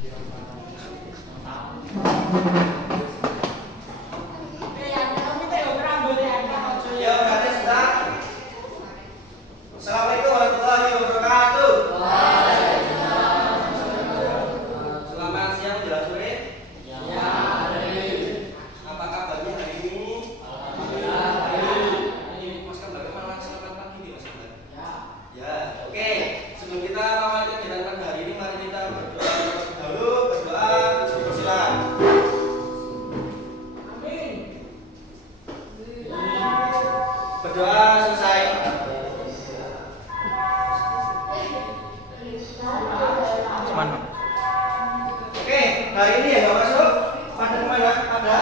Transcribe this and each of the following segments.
Ya, berarti sudah. Assalamualaikum warahmatullahi wabarakatuh. Selamat siang menjelang sore. Apa kabarnya hari ini? Mas Kabar, bagaimana? Selamat pagi nih Mas Kabar. Ya, oke. Sebelum kita mulai kegiatan pada hari ini, mari kita berdoa terlebih dahulu. Berdoa, silakan. Berdoa selesai. Mana? Oke, hari ini ya nggak masuk. Pada kemana? Pada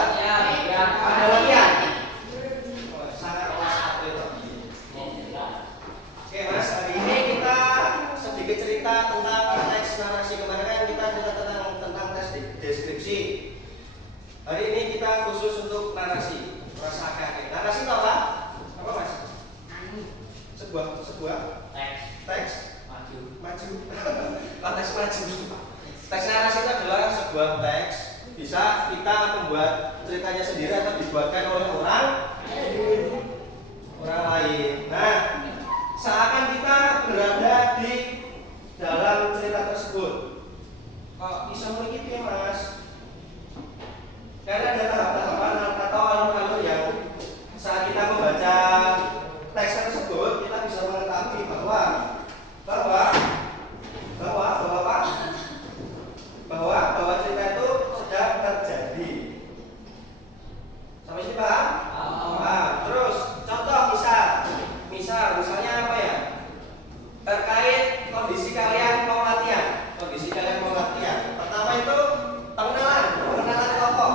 latihan. Oh, sangat itu. Oke Mas, hari ini kita sedikit cerita tentang teks narasi. Kemarin kan kita cerita tentang teks deskripsi. Hari ini kita khusus untuk narasi. Narasi itu apa? Apa Mas? Sebuah teks maju. Teks maju. Teks narasi itu adalah sebuah teks, bisa kita membuat ceritanya sendiri atau dibuatkan oleh orang lain. Nah, seakan kita berada di dalam cerita tersebut. Kok bisa mengikuti Mas? Karena ada tahapan-tahapan atau alur-alur yang saat kita membaca teks tersebut kita bisa mengetahui bahwa cerita itu sedang terjadi. Sampai sini paham? Paham. Terus contoh misalnya apa ya? Terkait kondisi kalian mau latihan. Pertama itu pengenalan tokoh.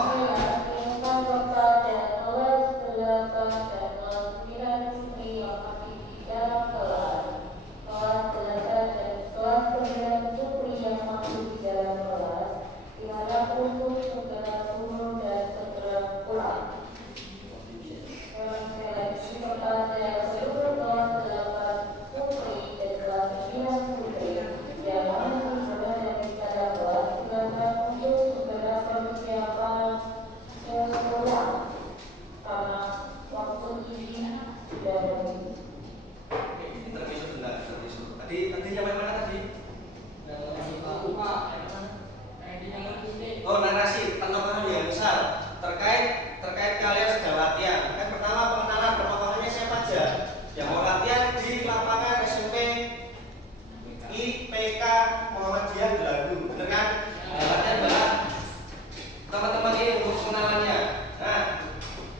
Tadi nyampe mana tadi? Oh, narasi penokohan yang besar terkait kalian sedang latihan. Kan pertama pengenalan penokohannya siapa aja yang mau latihan di lapangan SMP IPK Muhammadiyah Belagu, bener kan? Latihan adalah teman-teman ini untuk pengenalannya. Nah,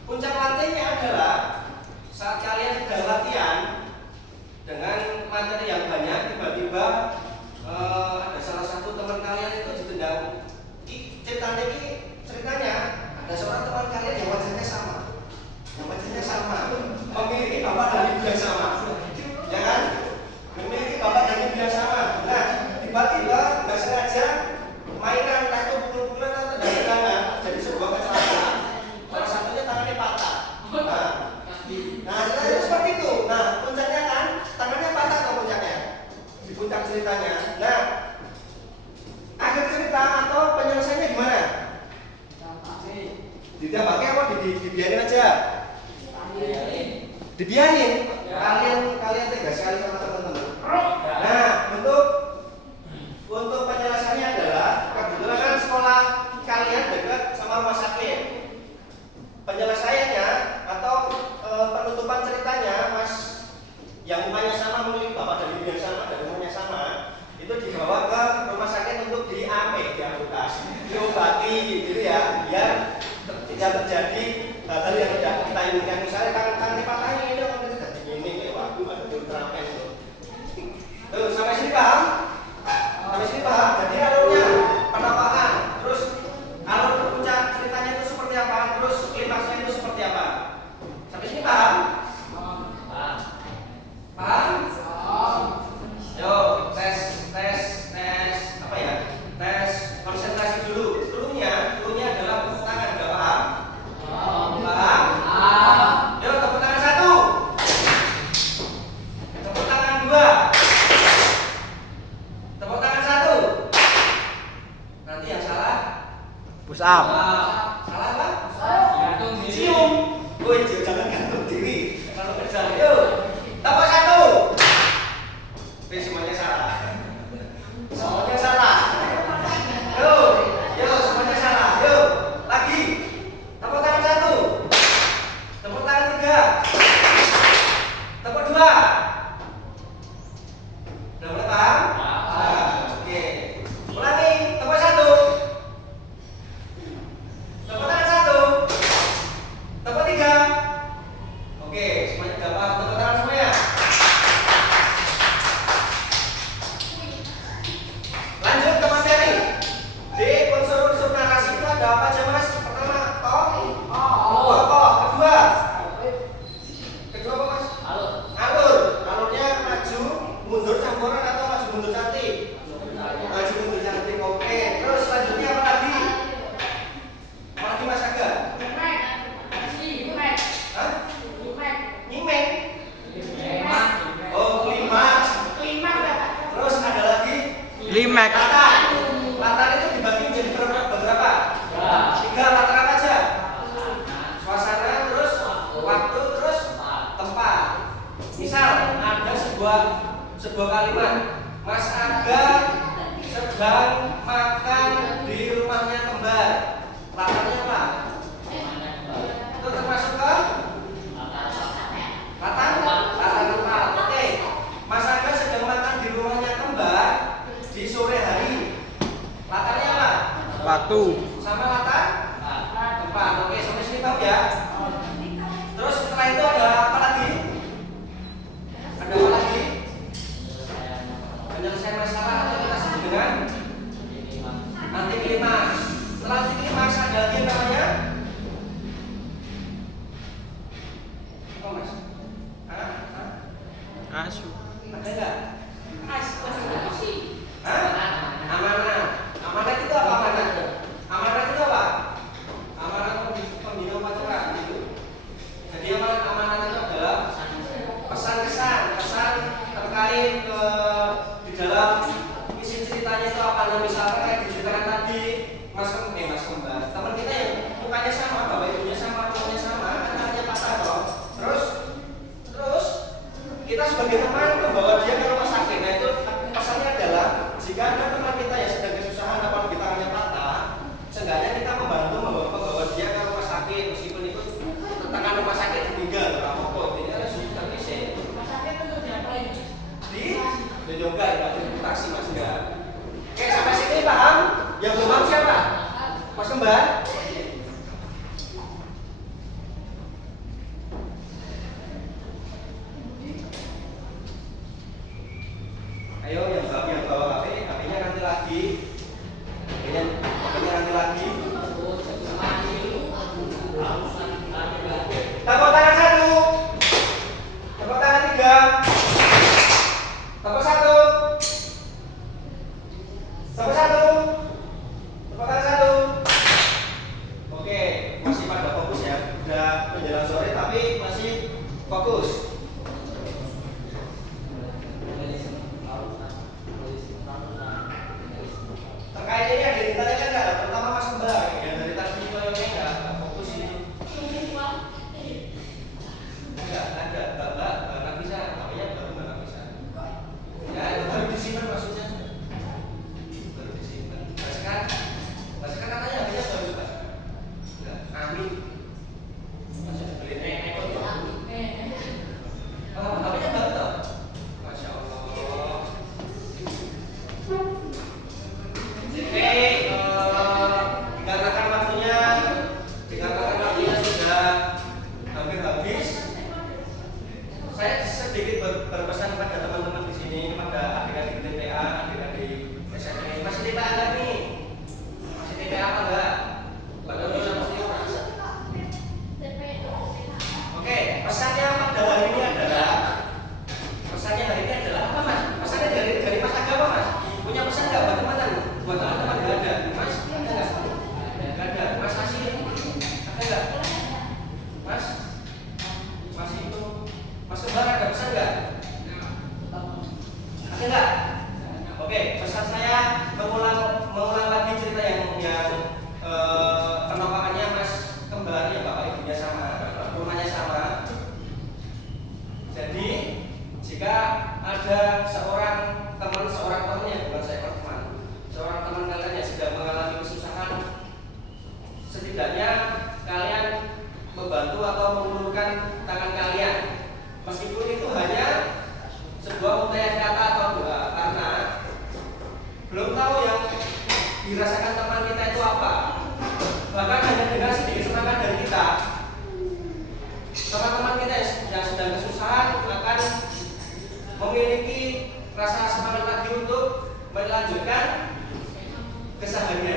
puncak latihannya adalah saat kalian sedang latihan dengan materi yang banyak, tiba-tiba ada salah satu teman kalian itu ditendang. Ceritanya ada seorang teman kalian yang wajahnya sama, memiliki bapak dan ibu yang sama, ya kan? Memiliki bapak dan ibu yang sama. Nah, tiba-tiba nggak sengaja mainan entah itu pukul-pukulan atau tendangan jadi sebuah kecelakaan. Salah satunya tangannya patah. Nah, ceritanya seperti itu. Nah, puncaknya kan tangannya patah atau puncaknya? Di puncak ceritanya. Nah, akhir cerita atau penyelesaiannya gimana? Tidak pakai apa? Dibiarin aja. Dibiarin. Kalian tegas sekali sama teman-teman. Nah, untuk penyelesaiannya adalah kebetulan kan sekolah kalian dekat sama rumah sakit. Penyelesaiannya atau penutupan ceritanya, Mas yang mukanya sama, memiliki bapak dan ibu yang sama dan umurnya sama, itu dibawa ke rumah sakit untuk diamputasi, diobati gitu ya, biar tidak terjadi hal-hal yang tidak kita inginkan. Misalnya tangan dipatahin ini orang dekat ini kayak waduh ada ultrapen tuh. Tuh sampai sini paham? Jadi alurnya penampakan, terus alur puncak ceritanya itu seperti apa, terus klimaksnya itu seperti apa. Sampai sini paham? Paham? Yo, tes apa ya? Tes konsentrasi dulu. Turunnya adalah tepuk tangan, enggak paham? Paham? Yo, tepuk tangan 1. Tepuk tangan 2. Tepuk tangan 1. Push up. Salah apa? Cium. Woi, jangan gantung diri. Kalau kerja, yuk. Tambah 1. Oke, semuanya salah. Semuanya salah. Yuk, yuk, semuanya salah. Yuk, lagi. Tepuk tangan 1. Tepuk tangan 3. Tepuk 2. Udah mulai paham? Oke. Ulangi. Tepuk 1. Tepuk tangan 1. Tepuk 3. Oke, semuanya udah paham. Tepuk tangan semuanya. Lanjut ke materi. Di unsur-unsur narasi itu ada apa aja, Mas? Pertama, tokoh. Kedua apa, Mas? Alur. Alurnya maju, mundur campuran atau maju mundur cantik? Maju mundur cantik. Oke. Terus selanjutnya apa lagi? Apa lagi, Mas Aga? Hah? Nyimeng. Oh, klimaks. Terus ada lagi Klimak. latar. Latar itu dibagi menjadi beberapa? 3. Latar apa aja? Suasana, terus waktu, terus tempat. Misal ada sebuah kalimat, Mas Aga sedang makan di rumahnya kembar. Latarnya apa? Itu termasuk ke latar tempat. Oke. Mas Aga sedang makan di rumahnya kembar di sore hari. Latarnya apa? Waktu. Sama latar tempat. Oke, sampai sini tahu ya. Terus setelah itu ada apa lagi? Ada apa lagi? Penyelesaian masalah atau kita sebut dengan anti klimaks. Setelah anti klimaks ada lagi yang namanya apa, Mas? Asu. Ada enggak? Hah? Amanat. Amanat itu apa amanat? Amanat itu apa? Amanat pembina upacara gitu. Jadi amanat itu adalah pesan-kesan, pesan terkait di dalam isi ceritanya itu apa? Nah, misalkan kayak diceritakan tadi Mas Kembar, teman kita yang mukanya sama, bapak ibunya sama, rumahnya sama, anaknya patah toh. Terus kita sebagai teman membawa dia ke rumah sakit. Nah, itu pesannya adalah jika ada teman kita yang sedang kesusahan apalagi tangannya patah, seenggaknya kita membawa dia ke rumah sakit meskipun itu tangan rumah sakit meninggal apa-apa. Ini harus terkisi. Di juga enggak reputasi, Mas enggak. Oke, sampai sini paham? Yang belum paham siapa? Mas Kembar? Ayo yang bawa HP, HP-nya nanti lagi. HP-nya nanti lagi. Tepuk tangan 1. Tepuk tangan 3. Tepuk 1. Tepuk 1. Tepuk tangan 1. Oke, masih pada fokus ya. Udah menjelang sore tapi masih fokus. Terkait ini ada yang ditanyakan Meskipun itu hanya sebuah untayan kata atau doa, karena belum tahu yang dirasakan teman kita itu apa. Bahkan hanya dengan sedikit semangat dari kita, teman-teman kita yang sedang kesusahan akan memiliki rasa semangat lagi untuk melanjutkan keseharian